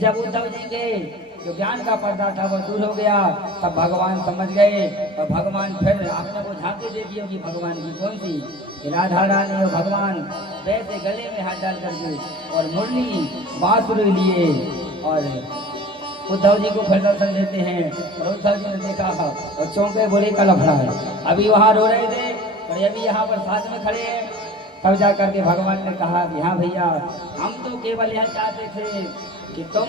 जब उद्धव जी के जो ज्ञान का पर्दा था वो दूर हो गया, तब भगवान समझ गए और भगवान फिर आपने वो झांकी देखी होगी भगवान की कौन सी, कि राधा रानी और भगवान वैसे गले में हाथ डाल करके और मुरली बांसुरी लिए और उद्धव जी को फिर दर्शन देते हैं। और उद्धव जी ने देखा और चौंके बोले का लफड़ा है। अभी वहां रो रहे थे और अभी यहाँ पर साथ में खड़े हैं। तब जा करके भगवान ने कहा कि हाँ भैया, हम तो केवल यह चाहते थे कि तुम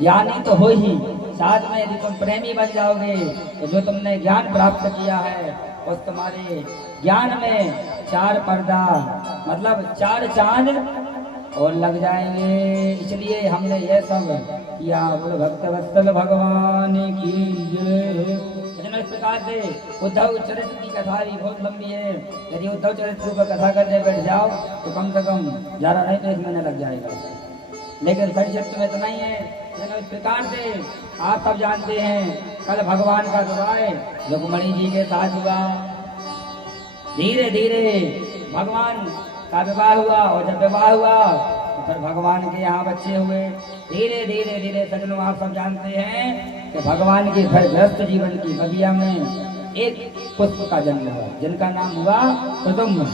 ज्ञानी तो हो ही, साथ में यदि तुम प्रेमी बन जाओगे तो जो तुमने ज्ञान प्राप्त किया है उस तुम्हारे ज्ञान में 4 पर्दा मतलब 4 चांद और लग जाएंगे। इसलिए हमने ये सब किया। बोलो भक्तवत्सल भगवान की जय। इस प्रकार से उद्धव चरित्र की कथा भी बहुत लंबी है। यदि उद्धव चरित्र पर कथा करने बैठ जाओ तो कम से कम 11 नहीं तो 1 महीना लग जाएगा, लेकिन चरित्र में इतना ही है। इस प्रकार से आप सब जानते हैं कल भगवान का विवाह रुक्मणी जी के साथ हुआ। धीरे धीरे भगवान का विवाह हुआ और जब विवाह हुआ तो फिर भगवान के यहाँ बच्चे हुए। धीरे धीरे धीरे सजनों आप सब जानते हैं कि भगवान के फिर गृहस्थ जीवन की बगिया में एक पुष्प का जन्म हुआ जिनका नाम हुआ प्रद्युम्न।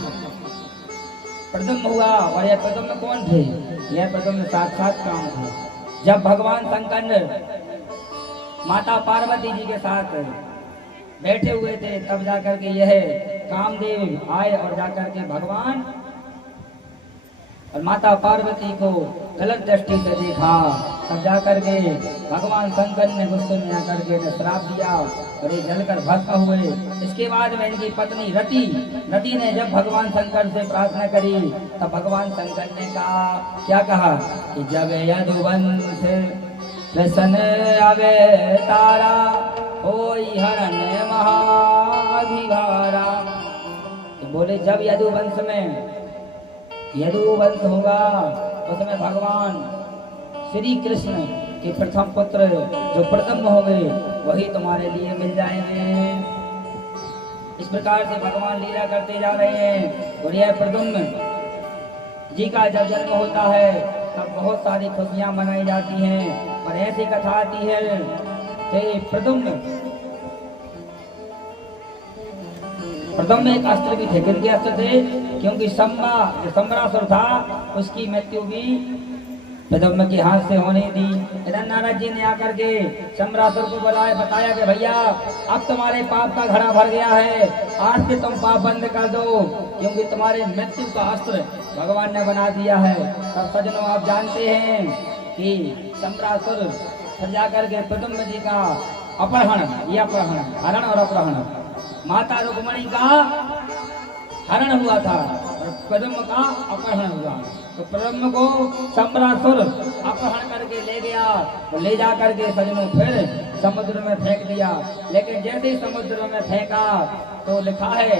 प्रद्युम्न हुआ और यह प्रद्युम्न कौन थे? यह प्रद्युम्न साक्षात काम थे। जब भगवान शंकर माता पार्वती जी के साथ बैठे हुए थे तब जाकर के यह कामदेव आए और जाकर के भगवान और माता पार्वती को गलत दृष्टि से देखा। तब जाकर के भगवान शंकर ने गुस्से में आकर के श्राप दिया और ये जलकर भस्म हुए। इसके बाद में इनकी पत्नी रति ने जब भगवान शंकर से प्रार्थना करी तब भगवान शंकर ने कहा, क्या कहा कि जब यदुवंश प्रसन्न आवे तारा होई हरण महाधिभारा। तो बोले जब यदुवंश में यदुवंश होगा उसमें भगवान श्री कृष्ण के प्रथम पुत्र जो प्रथम होंगे वही तुम्हारे लिए मिल जाएंगे। इस प्रकार से भगवान लीला करते जा रहे हैं। और यह प्रद्युम्न जी का जब जन्म होता है तब बहुत सारी खुशियां मनाई जाती हैं। और ऐसी कथा आती है कि प्रद्युम्न एक अस्त्र भी थे। किनके अस्त्र थे? क्योंकि सम्रासुर था उसकी मृत्यु भी प्रद्युम्न के हाथ से होने दी। इधर नारद जी ने आकर के सम्रासुर को बताया कि भैया अब तुम्हारे पाप का घड़ा भर गया है, आज से तुम पाप बंद कर दो क्योंकि तुम्हारे मृत्यु का अस्त्र भगवान ने बना दिया है। तब सजनों आप जानते हैं कि सम्रासुर फिर जाकर के प्रद्युम्न जी का हरण और अपहरण माता रुक्मणी का हरण हुआ था और प्रद्युम्न का अपहरण हुआ। तो प्रद्युम्न को सम्रासुर अपहरण करके ले गया तो ले जा करके सजनों फिर समुद्र में फेंक दिया। लेकिन जैसे ही समुद्र में फेंका तो लिखा है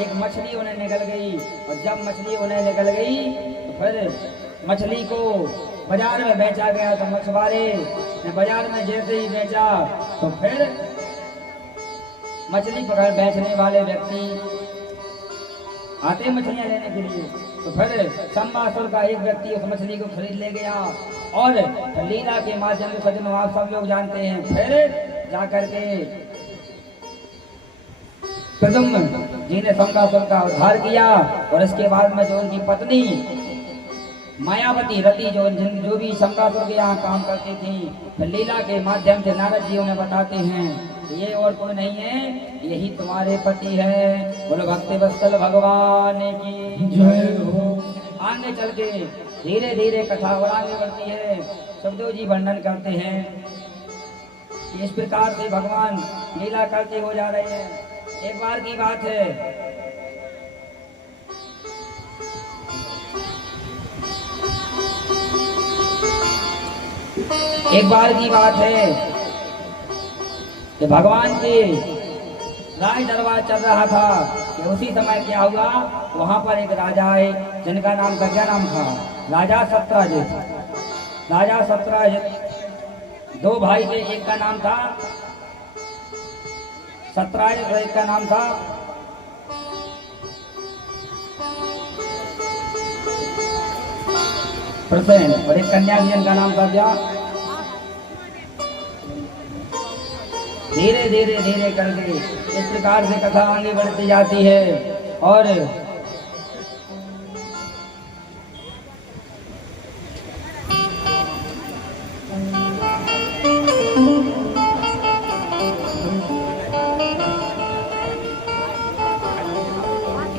एक मछली उन्हें निकल गई। और जब मछली उन्हें निकल गई तो फिर मछली को बाजार में बेचा गया। तो मछुआरे ने बाजार में जैसे ही बेचा तो फिर मछली पकड़ बेचने वाले व्यक्ति आते मछलियां लेने के लिए। तो फिर सम्रासुर का एक व्यक्ति उस मछली को खरीद ले गया और लीला के माध्यम से सजनों आप सब लोग जानते हैं फिर जाकर के प्रद्युम्न जी ने सम्रासुर का उद्धार किया। और इसके बाद में जो उनकी पत्नी मायावती रति जो भी सम्रासुर के यहाँ काम करती थी लीला के माध्यम से नारद जी उन्हें बताते हैं ये और कोई नहीं है, यही तुम्हारे पति है। बोलो भक्तवत्सल भगवान की जय हो। आगे चल के धीरे धीरे कथा और आगे बढ़ती है। सुखदेव जी वर्णन करते हैं कि इस प्रकार से भगवान लीला करते हो जा रहे हैं। एक बार की बात है कि भगवान के राज दरबार चल रहा था कि उसी समय क्या हुआ, वहां पर एक राजा है जिनका नाम का क्या नाम था? राजा सत्राजित। राजा सत्राजित 2 भाई थे, एक का नाम था सत्राजित और एक का नाम था प्रसन्न और एक कन्या भी इनका नाम था क्या? धीरे धीरे धीरे करके इस प्रकार से कथा आगे बढ़ती जाती है। और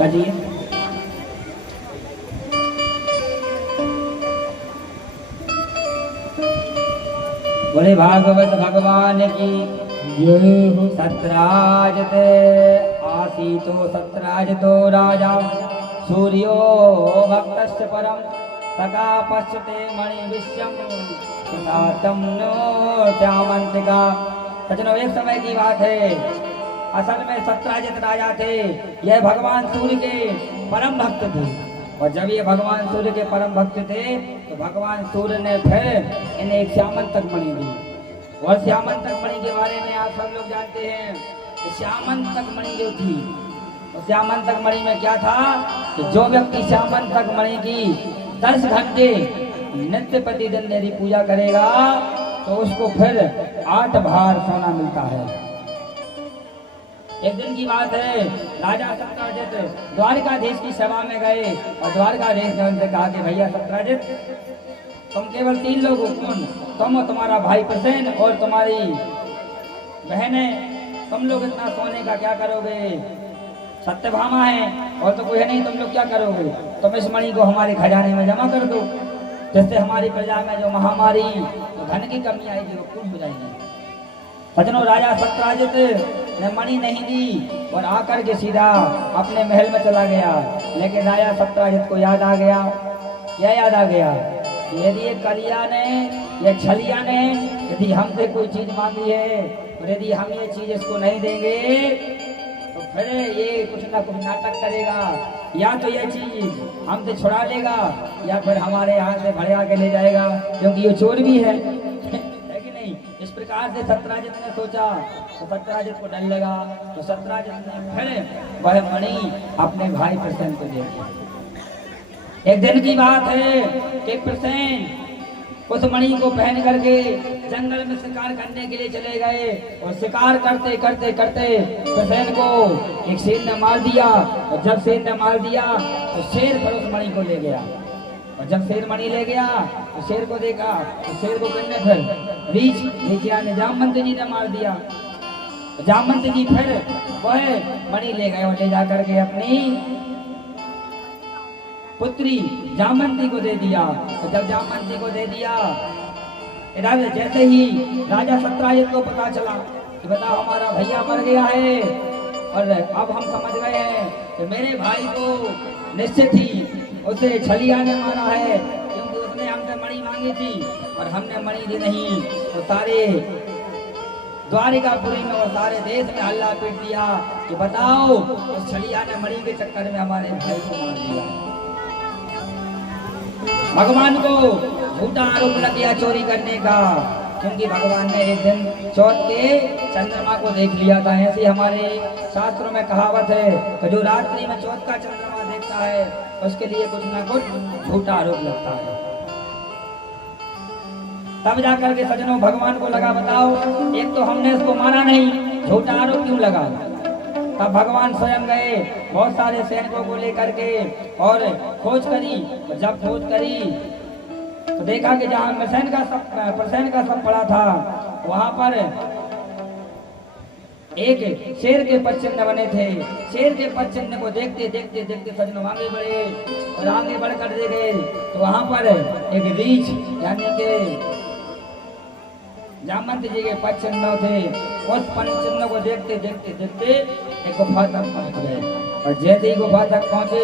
जी बोले भागवत भगवान की सत्राजित आसीतो सत्राजितो राजा सूर्यो भक्तस्य परम सका पश्यते मणि विश्वम प्रसादम नो श्यामंतिका। सजनों एक समय की बात है, असल में सत्राजित राजा थे। यह भगवान सूर्य के परम भक्त थे और जब ये भगवान सूर्य के परम भक्त थे तो भगवान सूर्य ने फिर इन्हें एक श्यामंतक मणि दी। और श्यामंतक मणि के बारे में आप सब लोग जानते हैं कि श्यामंतक मणि जो थी, तो श्यामंतक मणि में क्या था कि जो व्यक्ति श्यामंतक मणि की 10 घंटे नित्य प्रतिदिन यदि पूजा करेगा तो उसको फिर 8 भार सोना मिलता है। एक दिन की बात है, राजा सत्राजित द्वारकाधीश की सभा में गए और द्वारकाधीश ने उनसे कहा कि भैया सत्राजित, तुम केवल 3 लोग हो, कौन? तुम और तुम्हारा भाई प्रसेन और तुम्हारी बहनें, तुम लोग इतना सोने का क्या करोगे? सत्यभामा है और तो कोई है नहीं, तुम लोग क्या करोगे? तुम इस मणि को हमारे खजाने में जमा कर दो, जिससे हमारी प्रजा में जो महामारी तो धन की कमी आएगी वो पूर्ण हो जाएगी। सजनों राजा सत्राजित ने मणि नहीं दी और आकर के सीधा अपने महल में चला गया। लेकिन राजा सत्राजित को याद आ गया, क्या याद आ गया? यदि ये कलिया ने या छलिया ने यदि हमसे कोई चीज मांगी है और यदि हम ये चीज इसको नहीं देंगे तो फिर ये कुछ ना कुछ नाटक करेगा, या तो ये चीज हमसे छुड़ा लेगा या फिर हमारे यहाँ से भड़का के ले जाएगा, क्योंकि ये चोर भी है कि नहीं। इस प्रकार से सत्राजित ने सोचा तो सत्राजित को डर लगा, तो सत्राजित ने फिर वह मणि अपने भाई प्रसेन को दे दिया। एक दिन की बात है कि प्रसेन उस मणि को पहन करके जंगल में शिकार करने के लिए चले गए और शिकार करते करते करते प्रसेन को एक शेर ने मार दिया। और जब शेर ने मार दिया तो शेर फिर उस मणि को ले गया, और जब शेर मणि ले गया तो शेर को देखा तो शेर को किसने फिर रीछ ने जामवंत जी ने मार दिया। जामवंत जी फिर वह मणि ले गए और ले जाकर के अपनी पुत्री जामवंती को दे दिया। तो जब जामवंती को दे दिया, जैसे ही राजा सत्राजित को पता चला कि बताओ हमारा भैया मर गया है और अब हम समझ गए हैं कि मेरे भाई को निश्चित ही उसे छलिया ने मारा है, क्योंकि उसने हमसे मणि मांगी थी और हमने मणि दी नहीं। तो सारे द्वारिकापुरी में और सारे देश में हल्ला पीट दिया कि बताओ उस छलिया ने मणि के चक्कर में हमारे भाई को मार दिया। भगवान को झूठा आरोप लग गया चोरी करने का, क्योंकि भगवान ने एक दिन चौथ के चंद्रमा को देख लिया था। ऐसी हमारे शास्त्रों में कहावत है कि जो रात्रि में चौथ का चंद्रमा देखता है उसके लिए कुछ ना कुछ झूठा आरोप लगता है। तब जाकर के सजनों भगवान को लगा बताओ, एक तो हमने इसको मारा नहीं, झूठा आरोप क्यों लगा? तब भगवान स्वयं गए बहुत सारे सैनिकों को लेकर के और खोज करी। जब खोज करी तो देखा कि जहाँ प्रसेन का सब पड़ा था वहां पर एक शेर के पद चिन्ह बने थे। शेर के पद चिन्ह को देखते देखते देखते सजनों आगे बढ़े और आगे बढ़कर दे गए तो वहां पर एक रीछ यानी के जामवंत जी के पद चिन्ह थे। उस पद चिन्ह को देखते देखते देखते एक गुफा तक पहुंच गए और जैसे ही गुफा तक पहुंचे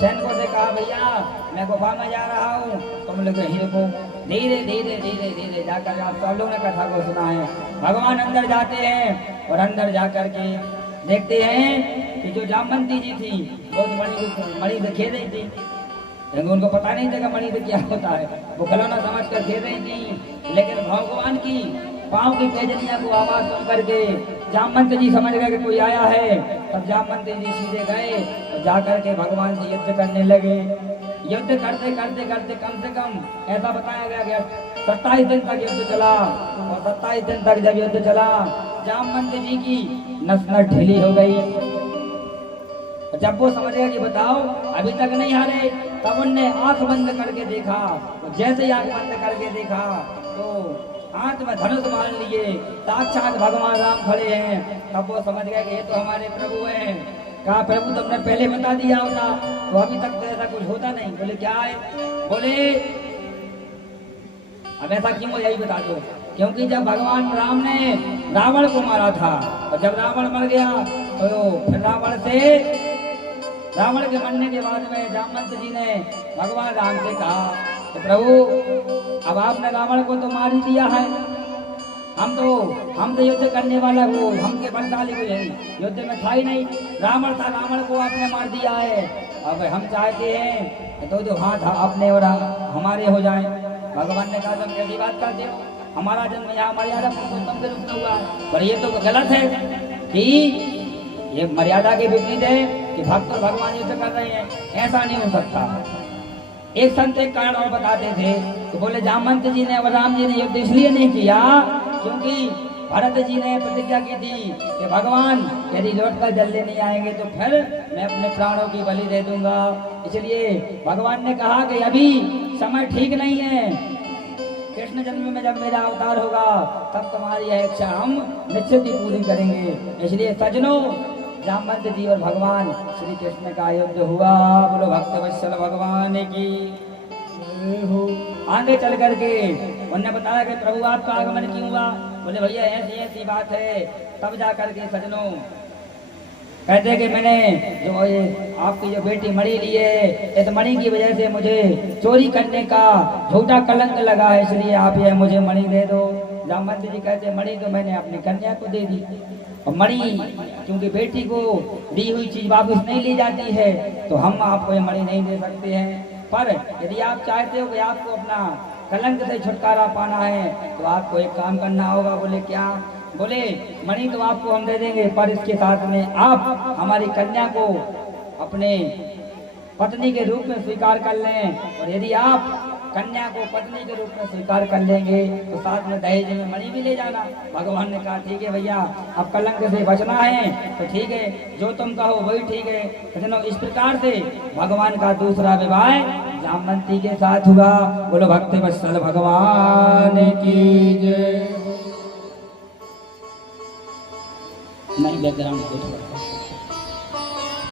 सैनिकों से कहा भैया मैं गुफा में जा रहा हूँ, तुम लोग यहीं रुको। धीरे धीरे धीरे धीरे जाकर आप सब लोगों ने कथा को सुना है। भगवान अंदर जाते हैं और अंदर जाकर के देखते हैं कि जो जामवंती जी थी वो मणि से खेल रही थी, लेकिन उनको पता नहीं था कि मणि से क्या होता है। वो खिलौना समझ कर खेल रही थी, लेकिन भगवान की पाँव की पैजनिया को आवाज सुन करके जामवंत जी समझ गए कि कोई आया है। तब जामवंत जी सीधे गए और जाकर के भगवान से युद्ध करने लगे। युद्ध करते करते करते कम से कम ऐसा बताया गया 27 दिन तक युद्ध चला। और 27 दिन तक जब युद्ध चला, जामवंत जी की नस ढीली हो गई। जब वो समझ गया कि बताओ अभी तक नहीं हारे, तब उनने आंख बंद करके देखा। जैसे ही आंख बंद करके देखा तो हाथ में धनुष मान लिए, साक्षात भगवान राम खड़े हैं। तब वो समझ गए कि ये तो हमारे प्रभु हैं। कहा प्रभु तुमने पहले बता दिया होता तो अभी तक तो ऐसा कुछ होता नहीं। बोले क्या है? बोले अब ऐसा क्यों? यही बता दो। क्योंकि जब भगवान राम ने रावण को मारा था और जब रावण मर गया तो फिर रावण के मरने के बाद में जामवंत जी ने भगवान राम से कहा तो प्रभु अब आपने रावण को तो मार ही दिया है, हम तो युद्ध करने वाला वो हमके बलशाली को युद्ध में था ही नहीं, रावण था, रावण को आपने मार दिया है। अब हम चाहते हैं तो जो हाथ अपने और हमारे हो जाए। भगवान ने कहा तुम कैसी बात करते हो, हमारा जन्म यहाँ मर्यादा पुरुषोत्तम के रूप में हुआ है, पर ये तो गलत है कि ये मर्यादा के विपरीत है कि भक्त और भगवान युद्ध कर रहे हैं, ऐसा नहीं हो सकता। एक संत एक कारण और बताते थे तो बोले जामवंत जी ने और राम जी ने युद्ध इसलिए नहीं किया क्योंकि भरत जी ने प्रतिज्ञा की थी कि भगवान यदि लौट कर जल्दी नहीं आएंगे तो फिर मैं अपने प्राणों की बलि दे दूंगा। इसलिए भगवान ने कहा कि अभी समय ठीक नहीं है, कृष्ण जन्म में जब मेरा अवतार होगा तब तुम्हारी यह इच्छा हम निश्चित ही पूरी करेंगे। इसलिए सजनों जामवंत जी और भगवान श्री कृष्ण का युद्ध हुआ। बोलो भक्तवत्सल भगवान की। आगे चल करके उन्होंने बताया कि प्रभु आपका आगमन क्यों हुआ। बोले भैया ऐसी ऐसी बात है। तब जा करके सजनों कहते कि मैंने जो ये आपकी जो बेटी मणि ली है, इस मणि की वजह से मुझे चोरी करने का झूठा कलंक लगा है, इसलिए आप ये मुझे मणि दे दो। जामवंत जी कहते मणि तो मैंने अपनी कन्या को दे दी, और मणि क्योंकि बेटी को दी हुई चीज वापस नहीं ली जाती है तो हम आपको ये मणि नहीं दे सकते हैं। पर यदि आप चाहते हो कि आपको अपना कलंक से छुटकारा पाना है तो आपको एक काम करना होगा। बोले क्या? बोले मणि तो आपको हम दे देंगे, पर इसके साथ में आप हमारी कन्या को अपने पत्नी के रूप में स्वीकार कर लें, और यदि आप कन्या को पत्नी के रूप में स्वीकार कर लेंगे तो साथ में दहेज में मणि भी ले जाना। भगवान ने कहा ठीक है भैया, अब कलंक से बचना है तो ठीक है, जो तुम कहो वही ठीक है। तो इस प्रकार से भगवान का दूसरा विवाह जामवंती के साथ हुआ। बोलो भक्तवत्सल भगवान की जय। नहीं बैकग्राउंड को